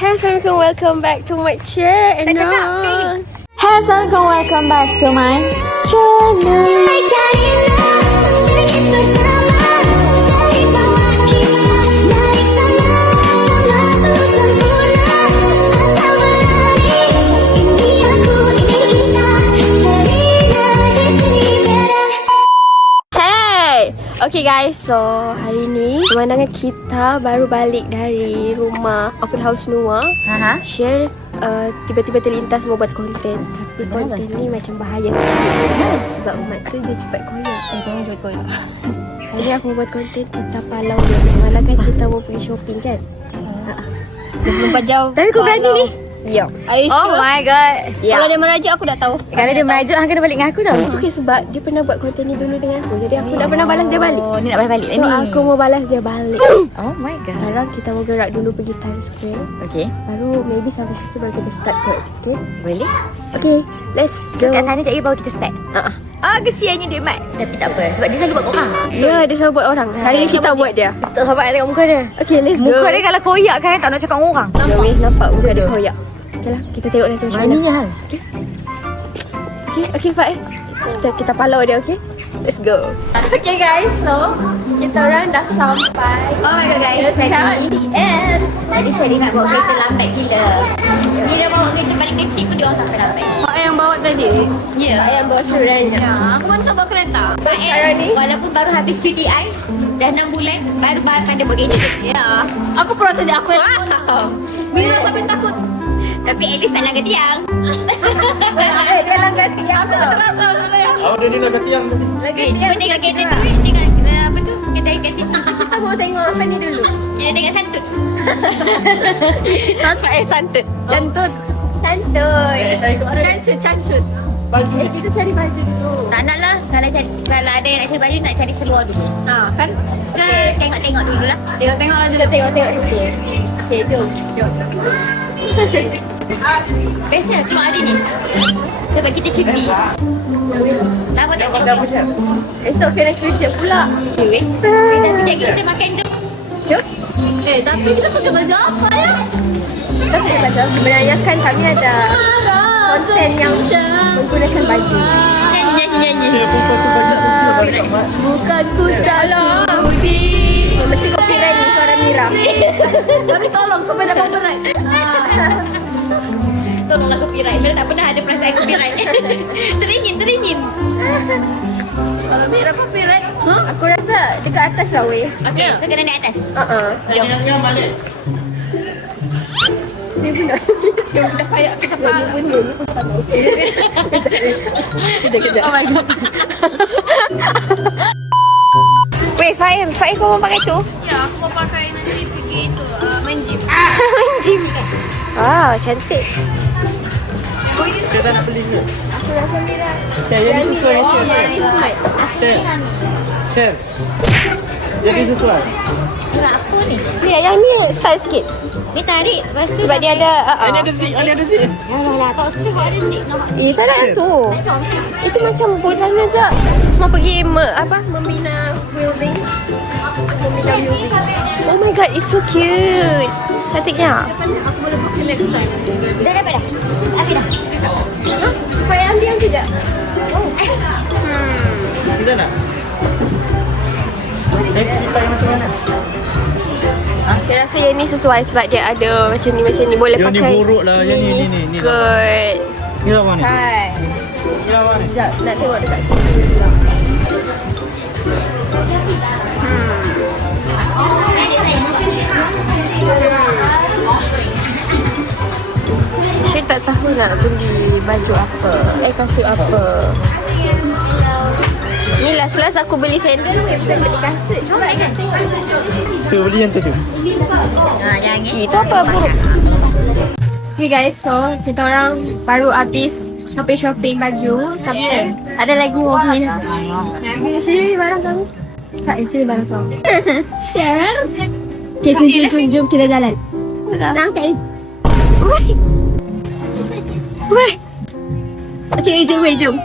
Hey, assalamualaikum, welcome back to my channel. Tak cakap sekali. Hey, assalamualaikum, welcome back to my channel. Hey, okay guys, so hari ni pemandangan kita baru balik dari rumah open house Noah. Share tiba-tiba terlintas mau buat konten. Tapi konten ni macam bahaya sebab umat tu dia cepat koyak. Jangan cepat koyak. Hari ni aku mau buat konten kita palau dia. Malam kan kita mau pergi shopping kan. 24 jam. Tapi kau berani ni? Ya. Are you Oh sure? my god. Kalau dia merajuk aku dah tahu. Kalau dia merajuk, hang kena balik dengan aku tau. Okay, sebab dia pernah buat konten ni dulu dengan aku. Jadi aku dah pernah balas dia balik. Oh, ni nak balik So ni. aku mau balas dia balik. Oh my god. Sekarang kita mau gerak dulu pergi Times Square. Okay, Baru maybe sampai situ baru kita start kot. Okay? boleh. Okay, let's So go. kat sana sekejap baru kita start. Kesiannya dia Mat. Tapi tak apa, sebab dia selalu buat korang. Ya, dia selalu buat orang. Hari ni kita buat dia. Stop sahabat nak tengok muka dia. Okay, let's go. Muka dia kalau koyak kan tak nak cakap dengan orang. Weh, nampak muka dia koyak. Okay lah, kita tengok nanti macam mana. hang. Okay, Faiz. Kita palau dia, okay? Let's go. Okay guys, so kita orang dah sampai. Oh my god guys, Dekat the end. Tadi Sherry nak bawa kereta lambat gila. Dia bawa kereta paling kecil pun dia orang sampai lambat. Yang bawa tadi? Ya, Yang bawa sebenarnya. Ya, aku pun bawa kereta. Sekarang ni? Walaupun baru habis QTI, dah 6 bulan, baru pandai bawa kereta. Ya. Aku pernah tadi aku yang Mira sampai takut. Tapi at least tak langgar tiang. Dia langgar tiang tu. Terasa sebenarnya. Awak dia ni nak kata yang Cuba tengok kereta tu, tengok apa tu, kedai kat situ. Kita mau tengok apa ni dulu. Kita tengok santut. Santut. Santut. Santuy. Cancut. baju ni. Kita cari baju dulu. Tak nak lah. Kalau ada yang nak cari baju, nak cari seluar dulu. Kan? Kita tengok-tengok dulu lah. Tengok lah dulu. Tengok dulu. Okay, jom. Bestnya keluar hari ni. Sebab kita cuti. Lama tak cuti. Esok kena kerja pula. Okay, tapi jadi kita makan jom. Jom. Tapi kita pakai baju apa ya? Kita boleh baca. Sebenarnya kan kami ada konten yang menggunakan baju. Nyanyi. Perempuan tu baju putih balik kat mat. Bukan ku tak sudi. Mesti copyright ni suara Mira. Tapi tolong supaya dah copyright. Tolonglah copyright. Mira tak pernah ada perasaan copyright. Teringin. Kalau Mira copyright, Aku rasa dekat atas lah weh. okay, so kena naik atas. Yang nyanyi balik. Dia pun nak. Jom kita payah kita payah. Benda ni pun tak tahu. Kejap. Oh my god. Weh, Faiz kau mau pakai tu? Ya, aku mau pakai nanti pergi tu main gym. Gym. Wow, cantik. Dia tak nak beli ke? Aku rasa Mira. Share, yang ni sesuai dengan share. Yang ni smart. Share. Jadi sesuai. Enggak aku ni. Mira, yang ni style sikit. Ni tarik, lepas tu Sebab dia ada Ini ada zip, ini ada zip. Alah, kau suka kau ada zip nampak. tak ada yang tu. Itu macam buat sana je. Mau pergi membina building. Membina building. Oh my god, it's so cute. Cantiknya. Aku boleh pakai lifestyle. Dah dapat dah. Habis dah. Hah? Faiz ambil yang tu je. Kita nak? Kita yang macam mana? Saya rasa yang ni sesuai sebab dia ada macam ni boleh Yang ni pakai buruk lah, yang ni, mini ni. skirt. Ni lawan ni. Kan. Ni lawan ni. Sekejap, nak tengok dekat sini juga. Saya tak tahu nak beli baju apa. Kasut apa. Ni last aku beli sandal bukan beli kasut. Cuba ingat tengok. Tu beli yang tu. Jangan ni. Itu apa buruk? Okay guys, so kita orang baru habis shopping baju. Tapi ada lagi mobil. Sini barang kamu. Kak, sini barang kamu. Share. Okay, jom kita jalan. Nampak. Weh. Okay, jom.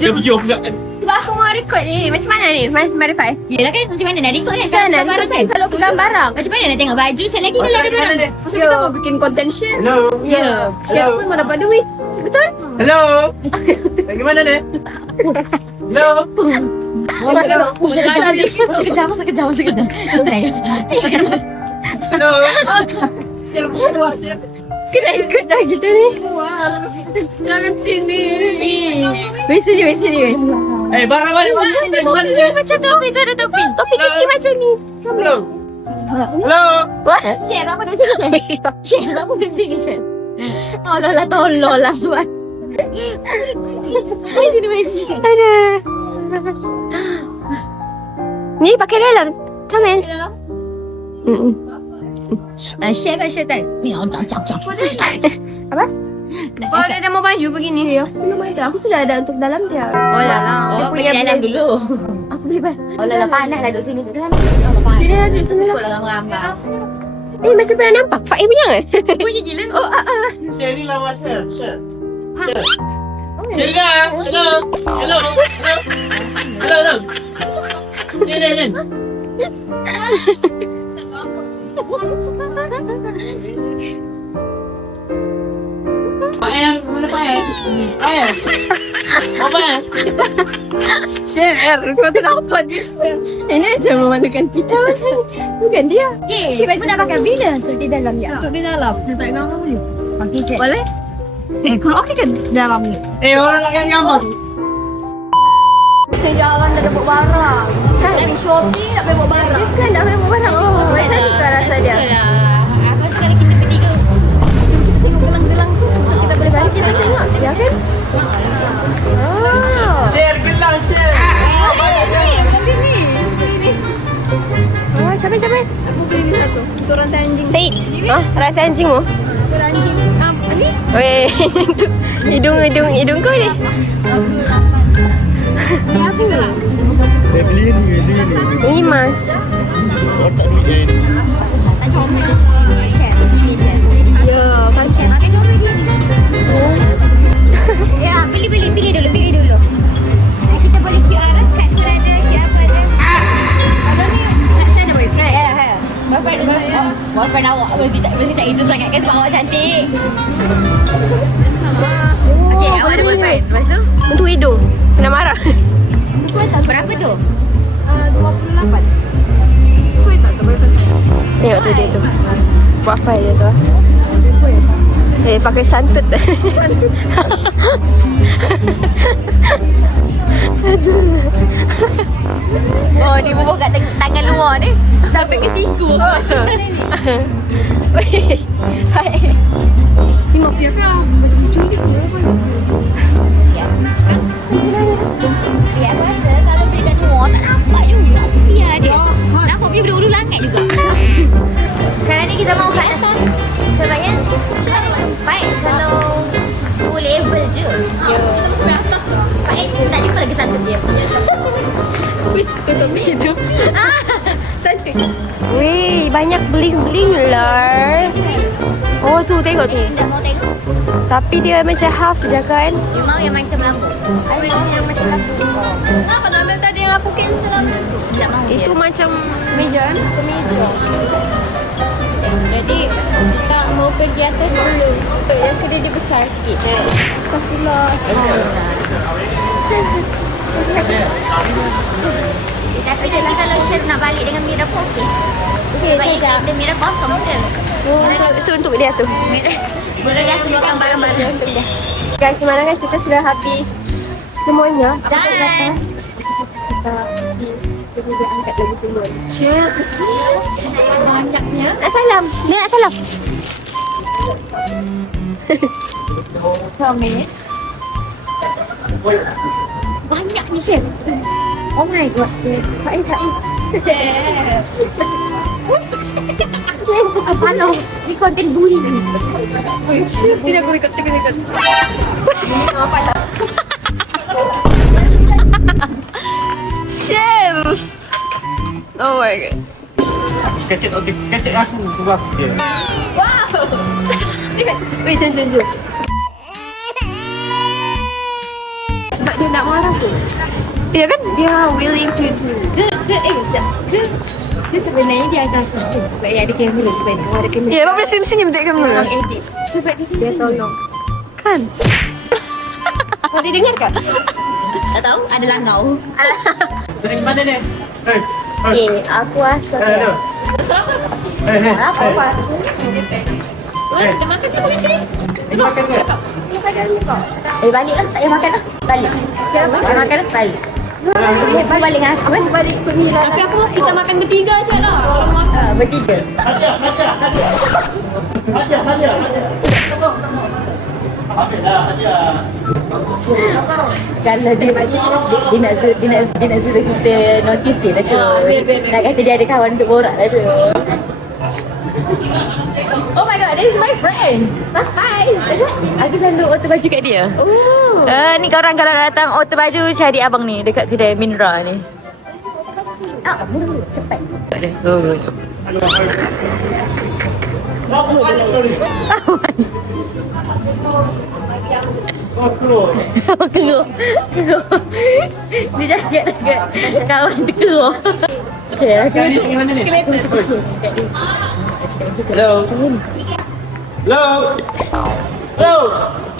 Dia pergi sekejap. Sebab aku mau record ni. Macam mana ni? Marifai? Yelah kan, macam mana nak record kan? Sana, Sekarang barang kan? kalau pegang barang. Macam mana nak tengok baju? Saya lagi kalau ada barang. Masa kita mau bikin konten share. Hello. Ya. Share pun mau dapat duit. Betul? Hello. Bagaimana ni? Hello. Masa kejam. Hello. Share keluar, share. Kena ikut dah kita ni. Keluar. Jangan sini. Weh sini. Eh, barang mana? Macam topi tu ada topi. Topi kecil macam ni. Hello. Hello. Share apa duduk sini? Share apa duduk sini? Share. Tolol lah. Mari sini. Aduh. Ni pakai dalam. Comel. Share tak? Ni, cak. Apa? Kalau dia mau baju begini. Belum ada. Aku sudah ada untuk dalam dia. Oh lah. punya dalam beli. dulu. Aku beli baju. Oh lah, panas lah duduk sini. Sini lah, sini lah. Ramai-ramai. Macam pernah nampak. Faim punya kan? Bunyi gila. Oh, Share ni lawa share. Share. Share kan? Hello. Hello. Hello. Ni. Payah, mana payah? Payah. Apa? Share. Kau tak dapat di share. ini macam memalukan kita. Bukan dia. Okay, Baju nak pakai bila untuk di dalam ya? Untuk di dalam. Tak gambar boleh? pakai cek. Boleh? Kalau okey kan dalam ni? Orang nak yang gambar. Saya jalan dah dapat barang. Kan pergi Shopee nak bawa barang. Dia kan nak bawa barang. Oh, macam ni kan rasa dia. Aku sekarang kita pergi ke Tengok gelang-gelang tu untuk kita boleh balik kita tengok. Ya kan? Oh. Share gelang share. Oh, cabai. Aku beli ni satu. Untuk rantai anjing. Baik. Rasa anjing mu? Untuk anjing. Ni? Weh, hidung kau ni. Beli ni. Ini mas. Otak duit ni. share. Ini share. Ya, kan Share pakai comel gini. Ya, pilih dulu. Kita boleh QR kat pun ada, QR pun ada. Ada ni, saya ada boyfriend. Ya. Boyfriend awak mesti tak izin sangat kan sebab awak cantik. Okey, awak ada boyfriend. Lepas tu, untuk hidung. Kena marah. berapa tu? 28. Tengok tu dia tu. Buat apa dia tu? Pakai santut. Oh, ni bubuh kat tangan luar ni. Sampai ke siku. Weh, baik. Ni mafia kah? Macam cantik ni apa? Ya, aku rasa kalau beli kat luar tak nampak juga mafia dia. Nampak dia berdua langit juga. Sekarang ni kita mau kat atas. Sebabnya baik kalau level je. Ya. Kita mesti sampai atas lah. Baik tak jumpa lagi satu dia punya. Tutup hidung. Cantik. Weh, banyak bling-bling lah. Oh tu, tengok tu. Dah mau tengok. Tapi dia macam half je kan? You mau yang macam lampu? I mau yang macam lampu. Kenapa nak ambil tadi yang aku cancel ambil tu? Tak mau Itu dia. macam Meja kan? kemeja. Jadi kita mau pergi atas dulu. Yang kedai dia besar sikit. Astagfirullah. Tapi nanti kalau chef nak balik dengan Mira pun okey. Sebab yang kita Mira kosong je. Itu untuk dia tu. Mira boleh dah keluarkan barang-barang untuk dia. Guys, gimana kan kita sudah habis semuanya. Jangan. Kita dia angkat lagi semua. Share kesian. Banyaknya. Nak salam. Dia nak salam. Comel. Banyak ni, Chef. Oh my god. Baik. Share. Apa lo? Ni konten bully ni. Sini aku ikut. Apa lah? Chef. Oh my god. Kecil aku buat dia. Wait, jom. Sebab dia nak marah tu. Ya kan? Dia willing to do. Ke sebenarnya dia ajar kita sebab ada kamera sebab dia ada kamera. Ya, apa boleh senyum-senyum tak kamera? Orang edit. Sebab dia Dia tolong. Kan? Kau dia dengar tak? Tak tahu, ada langau. Dari mana ni? Hei. Okay, aku rasa Hei. Hei. Hei. apa? Hei. Kita makan ke bukan sini? Ini makan ke? Balik lah. Tak payah makan lah. Balik. Tak payah makan lah, balik. Balik dengan aku kan? Balik ke Mira. Tapi aku kita makan bertiga je lah. Kalau makan. Bertiga. Hadiah. Kalau dia nak suruh kita notice dia lah tu. biar. Nak kata dia ada kawan untuk borak lah tu. Oh my god, this is my friend. Hi. Aku selalu order baju kat dia. Oh. Ni korang kalau datang order baju cari abang ni dekat kedai Minra ni. Murah cepat. Tak ada. Oh, Keluar. Dia jaga dekat kawan tu keluar. Saya rasa Ni pergi mana ni? Hello. Hello.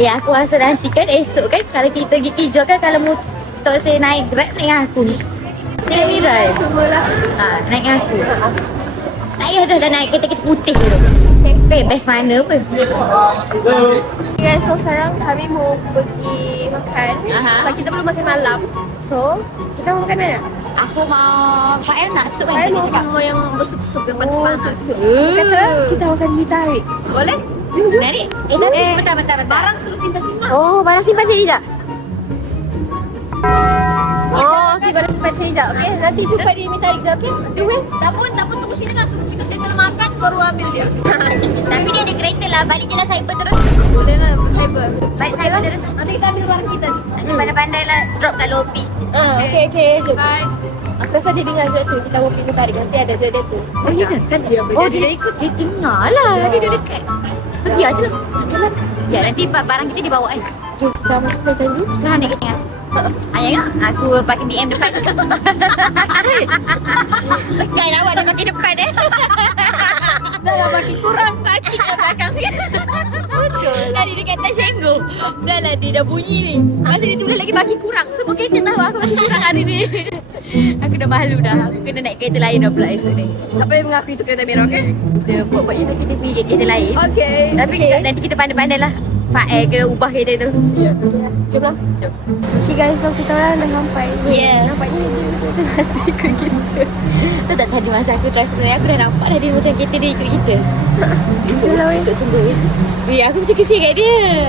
aku rasa nanti kan esok kan kalau kita pergi kerja kan kalau motor saya naik Grab naik dengan aku. Dengan Mira. Naik dengan aku. Dah naik kereta putih tu. Best mana pun. Hello. Guys, so sekarang kami mau pergi makan. Sebab kita belum makan malam. So, kita mau makan mana? Aku mau Pak nak sup Saya kan? mau yang bersup-sup yang panas-panas. Oh. Kata kita makan mie tarik. Boleh? Jom. Menarik. Tapi bentar. Barang suruh simpan-simpan. Oh, barang simpan sini sekejap. Oh, okay, boleh simpan sini sekejap. Okay, nanti jumpa di mie tarik sekejap. Okay, jom eh. Tak pun tunggu sini langsung. Kita settle makan baru ambil dia. Tapi dia ada kereta lah. Balik je lah cyber terus. Boleh lah, cyber. Balik cyber terus. Nanti kita ambil barang kita. Nanti pandai-pandai lah drop kat lobi. Okay, jom. Bye. Aku rasa dia dengar je tu. Kita mau pergi mie tarik. Nanti ada je dia tu. Oh iya kan? Oh dia ikut. Dia dengar lah. Dia duduk dekat. Pergi aja lah. Jalan. Ya nanti barang kita dibawa kan. Jom, kita masuk ke dalam dulu. Sahan dia tengah. Ayah tak? Aku pakai BM depan. Sekai awak dah pakai depan Dah lah makin kurang. Kaki kat belakang sikit. Tadi dia kata Shenggo. Dah lah dia dah bunyi ni. Masa dia tulis lagi makin kurang. Semua kereta tahu aku makin kurang hari ni. Aku dah malu dah. Aku kena naik kereta lain dah pula esok ni. Apa yang mengaku itu kereta merah, okey? Dia buat kita pergi kereta lain. Okey. Tapi nanti kita pandai-pandai lah. Ke ubah kereta tu. Siap. Jom lah. Jom. Okay guys, so kita orang dah sampai. Yeah. Nampaknya dia nanti ikut kita. Tu tak tadi masa aku kelas sebenarnya aku dah nampak dah dia macam kereta dia ikut kita. Itulah weh. Ikut sungguh. Aku macam kesian kat dia.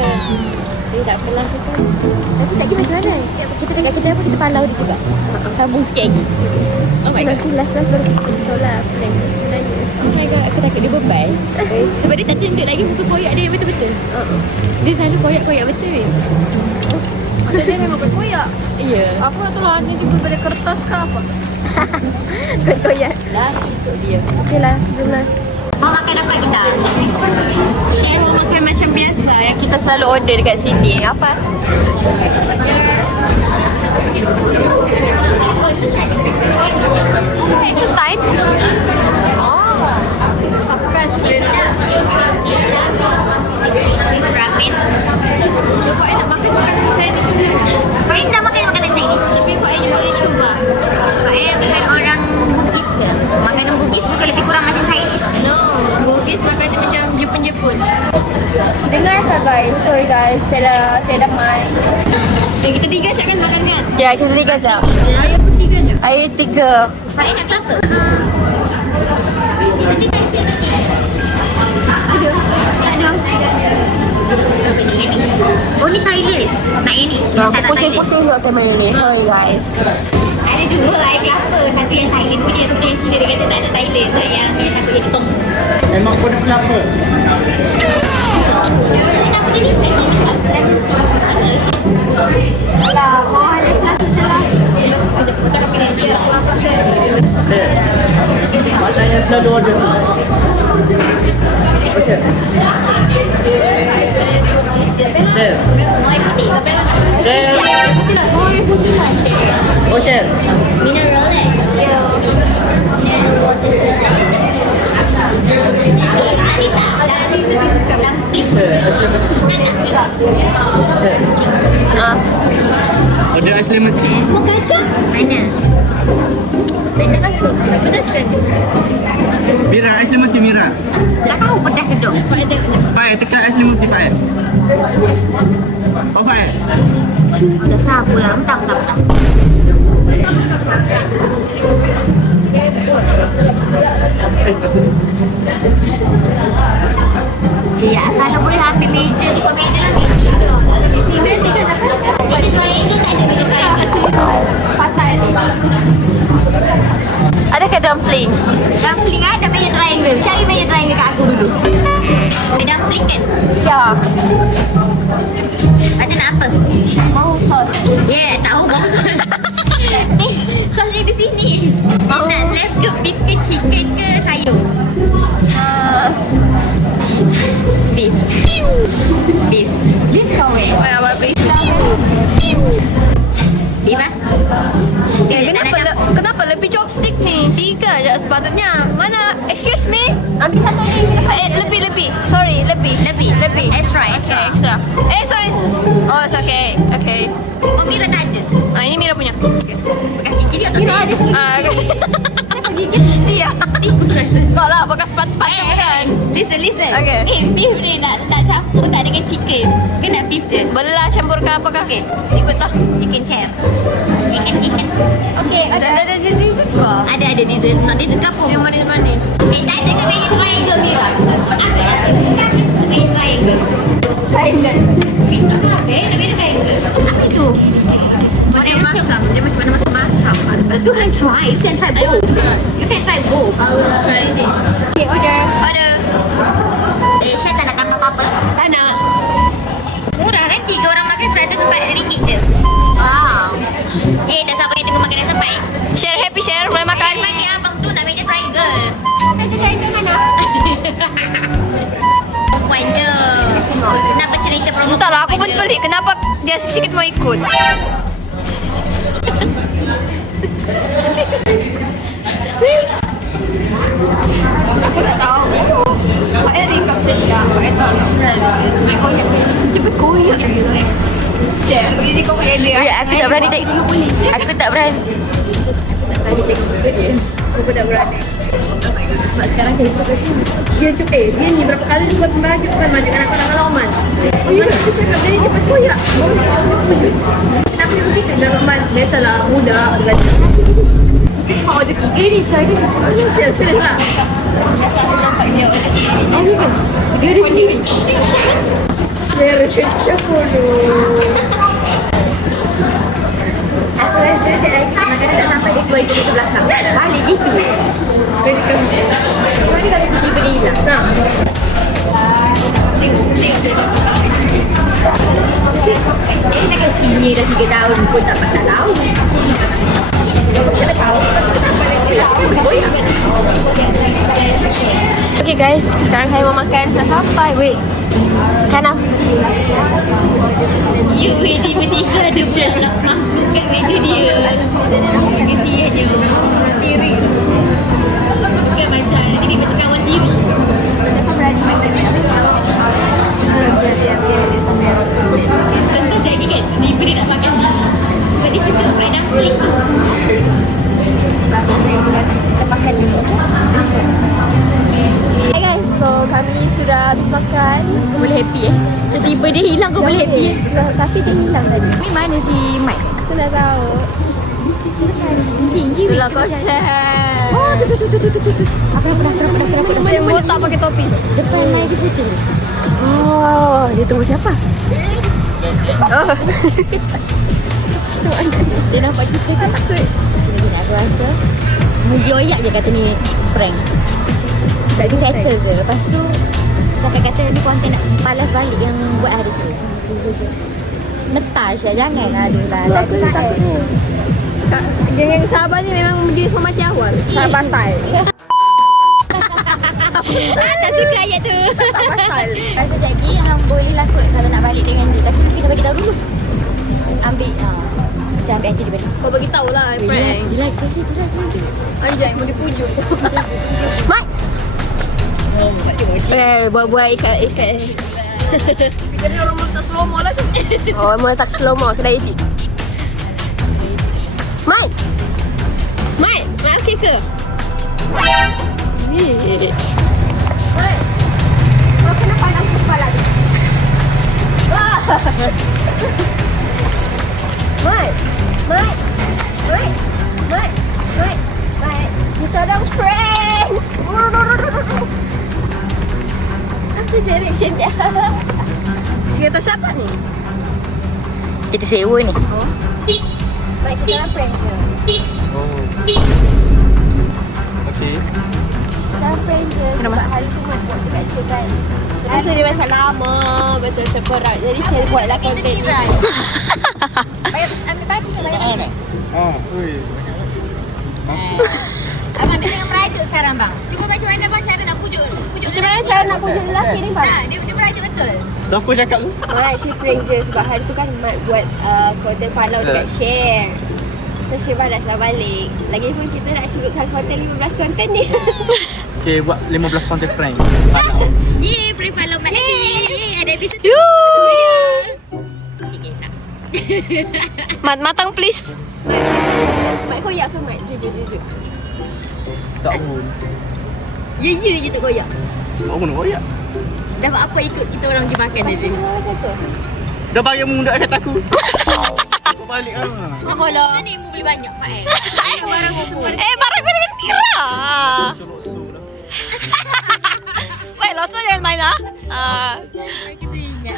Dia tak apalah kita. Tapi sekejap lagi macam mana? Kita dekat kedai pun kita palau dia juga. Sambung sikit lagi. Oh my god. Nanti last-last baru kita tahu lah plan sebenarnya. Oh my god, aku takut dia bebal. Sebab dia tak tunjuk lagi muka koyak dia betul-betul. Dia selalu koyak-koyak betul. Macam dia memang berkoyak. Ya. Aku tak tahu lah nanti daripada kertas ke apa. Koyak. Dah ikut dia. Okay lah, sebelum Mau makan apa kita? Share mau makan macam biasa yang kita selalu order dekat sini. Apa? First time? Kan selera. Ramen. Kau nak makan makanan Chinese ni. Kau dah makan makanan Chinese? Tapi kau yang boleh cuba. Kau bukan orang Bugis ke? Makanan Bugis bukan lebih kurang macam Chinese ke? No, Bugis makannya macam Jepun-Jepun. dengar tak guys? Sorry guys, tiada mic. Yang kita tiga siap kan makan kan? Ya, kita tiga jam. Air pun tiga je. Air 3. Saya nak kelapa. Oh ni Thailand. Nak yang ni. Aku pusing-pusing juga kamera ni. Sorry guys. Ada dua air kelapa. Satu yang Thailand punya, satu yang Cina. Dia kata tak ada Thailand. Tak yang dia takut dia tong. Memang kau dah kenapa? Kenapa dia ni? Alah, mau ada kelas tu lah. Mana yang selalu order tu? Share. Share. Mau air putih. Share. share. Mineral Mineral water Anita, Share. Order ais lemon tea. mau kacang? Mana? Mana masuk? Tak pedas kan? Mira, ais lemon tea Mira. Tak tahu pedas ke tak? Fahir, tekan ais lemon tea Fahir. Oh Fahir. Dah sabu lah, mentang. Ya, kalau boleh ambil meja ni, kau meja lah tiga tak apa? Meja triangle tak ada meja triangle. Ada ke dumpling? Dumpling ada meja triangle. Cari meja triangle kat aku dulu. Ada dumpling kan? Ya. Ada nak apa? Mau sos. Yeah, tahu mau sos. Ni, sos yang di sini. Dia nak left ke beef ke chicken ke sayur? Beef. Beef. Beef kau Apa please? Beef ah? Kenapa lebih chopstick ni? 3 je sepatutnya. Mana? Excuse me? Ambil satu ni. Lebih. Sorry, lebih. Extra. Okay, extra. Sorry. Oh, it's okay. Okay. Oh, Mira tak ada. Ini Mira punya. Bekas gigi dia tak Mira ada sini. Okay. Siapa gigi? Dia. Tikus rasa. Kau lah bekas patung kan? Listen. Okay. Ni beef ni nak campur tak dengan chicken. Ke nak beef je? Belah campur ke apakah? Okay. Ikutlah. Chicken chair. Chicken. Okay, Ada dessert ke? Ada dessert. Nak dessert ke apa? Yang manis-manis. Tak ada ke meja triangle Mira? Ada. Meja triangle. Triangle. Ada meja triangle. Apa itu? Macam masam. Dia macam mana masam. You can try. You can try both. I will try this. Okay, order. Ada. Syah tak nak tambah apa-apa? Tak nak. Murah kan? 3 orang makan RM100 je. Wow. Dah sampai tunggu makan dah sampai. Share happy share. Boleh makan. Mana abang tu nak meja triangle? Meja triangle mana? Perempuan je. Kenapa cerita perempuan? Entahlah, aku pun pelik. Kenapa dia sikit-sikit mau ikut? Aku tak tahu. Kau rekap sejak. Kau tak nak berani. Cepat koyak. Cepat koyak. Share. Ini kau dia. Aku tak berani tengok. Aku tak berani. Aku tak berani. Sebab sekarang dia ikut ke sini. Dia ni berapa kali buat merajuk kan majukan aku nak kalau Oman. Oh iya, dia cakap jadi cepat koyak. Baru saya boleh pujuk. Kenapa dia begitu? Dan Oman biasalah muda. Mau ada 3 ni saya ni. Serius lah. Biasa aku nampak dia ada sini. Oh iya. Dia ada sini. Share kecap dulu. Aku rasa cik lagi makanan tak sampai dia keluar itu ke belakang. Balik gitu. Kau ni kalau pergi beri hilang. Nah. Kita kan sini dah 3 tahun pun tak pernah tahu. Kita tahu Okay guys, sekarang saya mau makan. Dah sampai weh. Kanam. You tiba-tiba ada budak nak mampu kat meja dia. Kesiannya. Diri. Bukan macam nanti dia macam kawan diri. Siapa berani macam ni? Contoh lagi kan, tiba dia nak makan sini. Sebab dia suka fried dumpling tu. Kita makan dulu. Hey guys, so kami sudah habis makan. Kau boleh happy Tiba-tiba dia hilang, kau boleh happy Tapi dia hilang tadi. Ni mana si Mike? Aku tak tahu. Tinggi itulah kau share. Oh, tu. Apa yang botak pakai topi? Depan Mike ke situ. Oh, dia tunggu siapa? Oh. Dia nampak kita kan takut. Sebenarnya aku rasa Mugi oyak je kata ni prank. Tak dia settle je. Lepas tu cakap kata ni konten nak balas balik yang buat hari tu. Netas je, jangan ada lah. Aku takut. Geng yang sabar ni memang jenis memati awal. Sabar style. Tak suka ayat tu. Sabar style. Rasa lagi hang boleh lah kot kalau nak balik dengan dia. Tapi kita bagi tahu dulu. Ambil Macam ambil hati dia balik. Kau bagi tahu lah, prank. Gila. Anjay, mau dipujuk. Mat. Buat ikat. Jadi orang mau letak slow-mo lah tu. Oh, mau letak slow-mo kedai edit. Mai, okey ke? Ni. Kau kena pandang kepala dia. Mai. Kita dah prank. Apa direction dia? Kereta siapa ni? Kita sewa ni. Mai, kita dah prank je. Oh. Okey. Kita dah prank je. Sebab hari tu Mat buat dekat situ kan. Lepas tu dia macam lama, betul seberat. Jadi saya buatlah konten ni. Ambil baju ke bayar? Mana? Ui. Abang dia tengah merajuk sekarang bang. Cuba macam mana bang cara nak pujuk Sebenarnya saya nak pujuk lelaki ni bang. Dia merajuk betul. Siapa cakap tu? Alright, she prank je sebab hari tu kan Mat buat konten palau dekat share. So Share balaslah balik. Lagipun kita nak curutkan konten 15 konten ni. Okey, buat 15 konten prank. Yeay, prank palau mat lagi. Ada episode tu. Okay, tak. Mat, matang please. Mat koyak ke Mat? Jujur. Tak pun. Ya je tak goyak. Awak nak royak? Dapat apa ikut kita orang pergi makan dia. Macam tu. Dah bayar mu dah kata aku. Kau balik lah. Apa lah? Mana yang beli banyak Pak El? Barang semua. Barang gue dengan Mira. Solo-solo lah. Weh, lo tu jangan main lah. Kita ingat.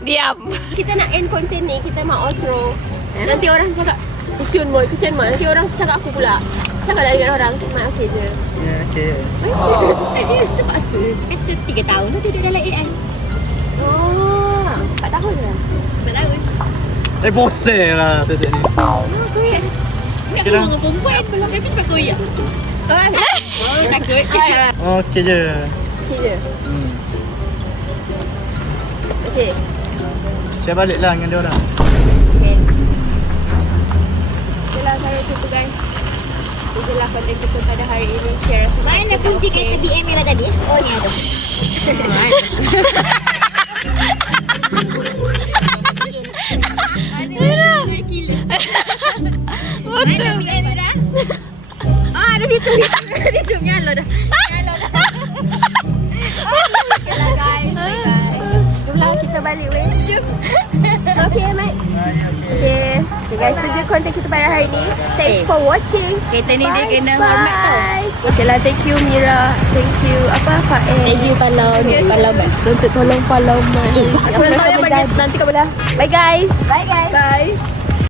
Diam. Kita nak end konten ni, kita mau outro. Nanti orang cakap, kesian Mat. Nanti orang cakap aku pula. Cakap lah dengan orang, Mat okey je. Ya, okey. Terpaksa. Kata 3 tahun dah duduk dalam AI. Oh, 4 tahun je. 4 tahun. Bosan lah tu sini. Koyak. Nak Okey lah. dengan perempuan belum habis sebab koyak. Oh, takut. Okey je. Okey je. Okey. Saya balik lah dengan dia orang. Okay. Itulah saya cukup guys. Itulah konten kita pada hari ini. Share rasa Mana kunci kereta BM Mira tadi? Oh, ni ada. Mana BM Mira? Ada situ. Dia nyala dah. Okay lah guys. Bye-bye. Jomlah kita balik weh. Jom. Okay Mat. Okay guys, itu je konten kita pada hari ni. Thanks for watching. Kereta ni dia kena hormat tau. Okay lah, thank you Mira. Thank you Fael. Thank you Palau ni. Palau Mat. Untuk tolong Palau Mat. Aku nak tahu yang bagi nanti kau boleh. Bye guys. Bye guys. Bye.